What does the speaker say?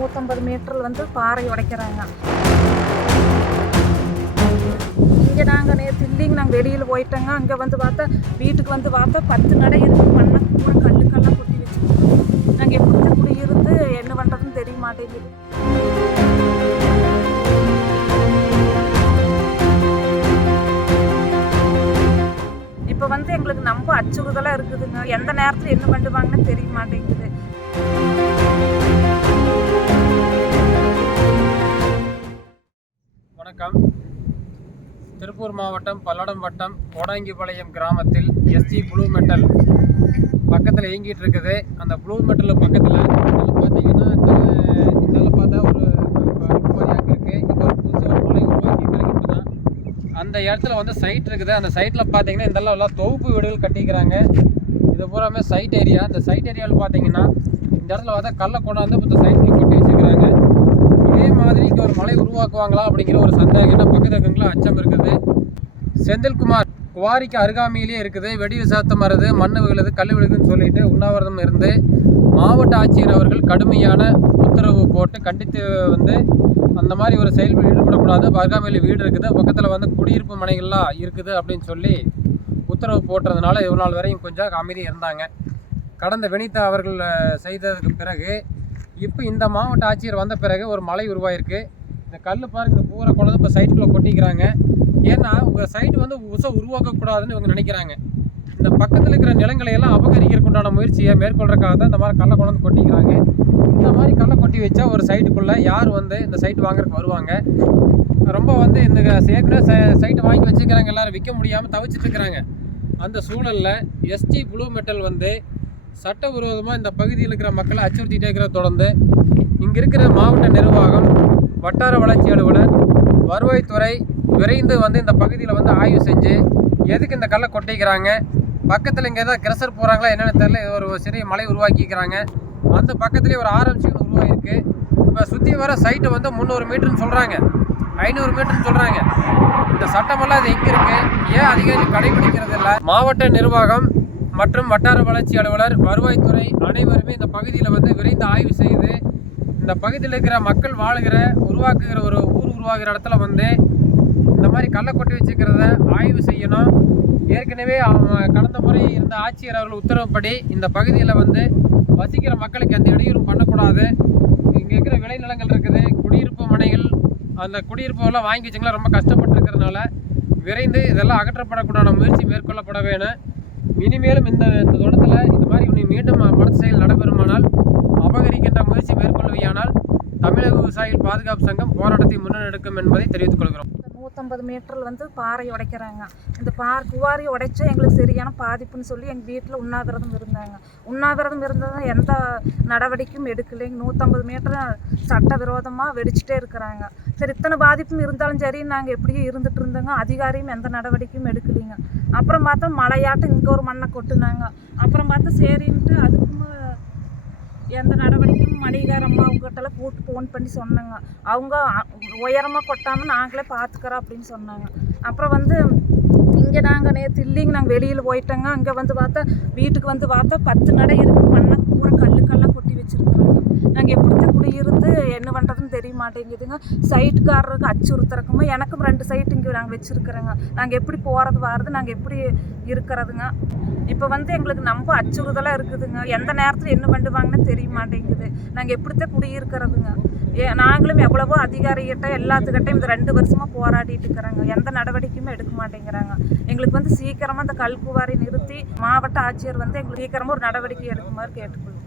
நூற்றம்பது மீட்டரில் வந்து பாறை உடைக்கிறாங்க. இங்கே நாங்கள் நேற்று இல்லைங்க நாங்கள் வெளியில் போயிட்டோங்க. அங்கே வந்து பார்த்தா வீட்டுக்கு வந்து பார்த்தா பத்து நடை இருக்கு. மண்ணை கூட கல்லுக்கெல்லாம் கொட்டி வச்சுருக்கோம் நாங்கள் எப்படி குடி இருந்து என்ன பண்ணுறதுன்னு தெரிய மாட்டேங்குது. இப்போ வந்து எங்களுக்கு ரொம்ப அச்சுறுதலாக இருக்குதுங்க. எந்த நேரத்தில் என்ன பண்ணுவாங்கன்னு தெரிய மாட்டேங்குது. வணக்கம். திருப்பூர் மாவட்டம் பல்லடம் வட்டம் கோடாங்கிபாளையம் கிராமத்தில் எஸ்ஜி ப்ளூ மெட்டல் பக்கத்தில் இயங்கிட்டு இருக்குது. அந்த ப்ளூ மெட்டல் பக்கத்தில் பார்த்தீங்கன்னா இந்த இதில் பார்த்தா ஒரு மாதிரி இருக்குது இப்போ ஒரு புதுசாக ஒரு மலை இப்போ தான் அந்த இடத்துல வந்து சைட் இருக்குது. அந்த சைட்டில் பார்த்தீங்கன்னா இதெல்லாம் எல்லாம் தொகுப்பு வீடுகள் கட்டிக்கிறாங்க. இது பூராமே சைட் ஏரியா இந்த சைட் ஏரியாவில் பார்த்தீங்கன்னா இந்த இடத்துல பார்த்தா கல்லை கொண்டாந்து இந்த சைட்டில் கொட்டி வச்சுக்கிறாங்க இதே மாதிரி இங்கே ஒரு மலை உருவாக்குவாங்களா அப்படிங்கிற ஒரு சந்தேகம். என்ன பக்கத்து அச்சம் இருக்குது. செந்தில்குமார் குவாரிக்கு அருகாமையிலேயே இருக்குது. வெடி விசாத்தம் வருது மண் விழுது கல் விழுதுன்னு சொல்லிட்டு உண்ணாவிரதம் இருந்து மாவட்ட ஆட்சியர் அவர்கள் கடுமையான உத்தரவு போட்டு கண்டித்து வந்து அந்த மாதிரி ஒரு செயல் ஈடுபடக்கூடாது. அருகாமையில் வீடு இருக்குது. பக்கத்தில் வந்து குடியிருப்பு மனைகள்லாம் இருக்குது அப்படின்னு சொல்லி உத்தரவு போட்டதுனால இவ்வளோ நாள் வரையும் கொஞ்சம் அமைதி இருந்தாங்க. கடந்த வினிதா அவர்கள் செய்ததுக்கு பிறகு இப்போ இந்த மாவட்ட ஆட்சியர் வந்த பிறகு ஒரு மலை உருவாயிருக்கு. இந்த கல் பாருங்க இந்த பூரா கொண்டு இப்போ சைட்டுக்குள்ளே கொட்டிக்கிறாங்க. ஏன்னா உங்கள் சைட்டு வந்து உசை உருவாக்கக்கூடாதுன்னு இவங்க நினைக்கிறாங்க. இந்த பக்கத்தில் இருக்கிற நிலங்களை எல்லாம் அபகரிக்கிறதுக்குண்டான முயற்சியை மேற்கொள்றதுக்காக தான் இந்த மாதிரி கல்லை கொண்டு வந்து கொட்டிக்கிறாங்க. இந்த மாதிரி கல்லை கொட்டி வச்சா ஒரு சைட்டுக்குள்ளே யார் வந்து இந்த சைட் வாங்குறதுக்கு வருவாங்க? ரொம்ப வந்து இந்த ஏற்கனவே சைட்டு வாங்கி வச்சுக்கிறாங்க எல்லோரும் விற்க முடியாமல் தவிச்சிட்டு இருக்கிறாங்க. அந்த சூழலில் எஸ்டி ப்ளூ மெட்டல் வந்து சட்டவிரோதமாக இந்த பகுதியில் இருக்கிற மக்களை அச்சுறுத்திட்டே இருக்கிறத தொடர்ந்து இங்கே இருக்கிற மாவட்ட நிர்வாகம் வட்டார வளர்ச்சி அலுவலர் வருவாய்த்துறை விரைந்து வந்து இந்த பகுதியில் வந்து ஆய்வு செஞ்சு எதுக்கு இந்த கல்லை கொட்டிக்கிறாங்க? பக்கத்தில் இங்கே ஏதாவது கிரசர் போகிறாங்களா என்னென்னு தெரியல. இது ஒரு சிறிய மலை உருவாக்கிக்கிறாங்க. அந்த பக்கத்துலேயே ஒரு ஆரம்பிச்சு உருவாகிருக்கு இப்போ சுற்றி வர சைட்டு வந்து முந்நூறு மீட்டர்னு சொல்கிறாங்க ஐநூறு மீட்டர்னு சொல்கிறாங்க இந்த சட்டமெல்லாம் அது எங்கே இருக்குது ஏன் அதிகாரி கடைபிடிக்கிறது இல்லை மாவட்ட நிர்வாகம் மற்றும் வட்டார வளர்ச்சி அலுவலர் வருவாய்த்துறை அனைவருமே இந்த பகுதியில் வந்து விரைந்து ஆய்வு செய்து இந்த பகுதியில் இருக்கிற மக்கள் வாழுகிற உருவாக்குகிற ஒரு ஊர் உருவாகிற இடத்துல வந்து இந்த மாதிரி கள்ள கொட்டி வச்சுக்கிறத ஆய்வு செய்யணும். ஏற்கனவே அவங்க கடந்த முறை இருந்த ஆட்சியர் அவர்கள் உத்தரவுப்படி இந்த பகுதியில் வந்து வசிக்கிற மக்களுக்கு எந்த இடையூறும் பண்ணக்கூடாது. இங்கே இருக்கிற விளைநிலங்கள் இருக்குது குடியிருப்பு மனைகள் அந்த குடியிருப்புகள்லாம் வாங்கி வச்சுங்களா ரொம்ப கஷ்டப்பட்டுருக்கிறதுனால விரைந்து இதெல்லாம் அகற்றப்படக்கூடான முயற்சி மேற்கொள்ளப்பட வேணும். இனிமேலும் இந்த இந்த தொடத்தில் இந்த மாதிரி இனி மீண்டும் மடத்து செயல் நடைபெறுமானால் அபகரிக்கின்ற முயற்சி மேற்கொள்வையானால் தமிழக விவசாயிகள் பாதுகாப்பு சங்கம் போராட்டத்தை முன்னெடுக்கும் என்பதை தெரிவித்துக் கொள்கிறோம். நூற்றம்பது மீட்டரில் வந்து பாறை உடைக்கிறாங்க. இந்த பா குவாரி உடைச்சா எங்களுக்கு சரியான பாதிப்புன்னு சொல்லி எங்கள் வீட்டில் உண்ணாவிரதம் இருந்தாங்க. உண்ணாவிரதம் இருந்ததும் எந்த நடவடிக்கையும் எடுக்கலைங்க. நூற்றம்பது மீட்டர் சட்டவிரோதமாக வெடிச்சிட்டே இருக்கிறாங்க. சரி இத்தனை பாதிப்பும் இருந்தாலும் சரி நாங்கள் எப்படியும் இருந்துகிட்டு இருந்தோங்க. அதிகாரியும் எந்த நடவடிக்கையும் எடுக்கலைங்க. அப்புறம் பார்த்தா மழையாட்டம் இங்கே ஒரு மண்ணை கொட்டுனாங்க. அப்புறம் பார்த்தா சரின்ட்டு அதுக்கும் எந்த நடவடிக்கையும் மணிகார் அம்மா அவங்ககிட்டலாம் கூப்பிட்டு ஃபோன் பண்ணி சொன்னாங்க. அவங்க உயரமாக கொட்டாமல் நாங்களே பார்த்துக்குறோம் அப்படின்னு சொன்னாங்க. அப்புறம் வந்து இங்கே நாங்கள் நேற்று இல்லைங்க நாங்கள் வெளியில் போயிட்டோங்க. அங்கே வந்து பார்த்தா வீட்டுக்கு வந்து பார்த்தா பத்து நடை இருக்கு மண்ணை பூரா கல்லுக்கெல்லாம் கொட்டி வச்சுருக்குறாங்க. நாங்கள் எப்படித்தான் இருந்து என்ன பண்ணுறோம் தெரிய மாட்டேங்குதுங்க சைட்டுக்காரருக்கு அச்சுறுத்துறக்குமா எனக்கும் ரெண்டு சைட்டு இங்கே நாங்கள் வச்சுருக்குறோங்க. நாங்கள் எப்படி போகிறது வர்றது நாங்கள் எப்படி இருக்கிறதுங்க? இப்போ வந்து எங்களுக்கு ரொம்ப அச்சுறுதலாக இருக்குதுங்க. எந்த நேரத்தில் என்ன பண்ணுவாங்கன்னு தெரிய மாட்டேங்குது நாங்கள் எப்படித்தான் குடியிருக்கிறதுங்க. ஏ நாங்களும் எவ்வளவோ அதிகாரிகிட்ட எல்லாத்துக்கிட்டையும் இந்த ரெண்டு வருஷமாக போராடிட்டு இருக்கிறாங்க. எந்த நடவடிக்கையுமே எடுக்க மாட்டேங்கிறாங்க. எங்களுக்கு வந்து சீக்கிரமாக இந்த கல்குவாரி நிறுத்தி மாவட்ட ஆட்சியர் வந்து எங்களுக்கு சீக்கிரமாக ஒரு நடவடிக்கை எடுக்குமாறு கேட்டுக்கொள்வோம்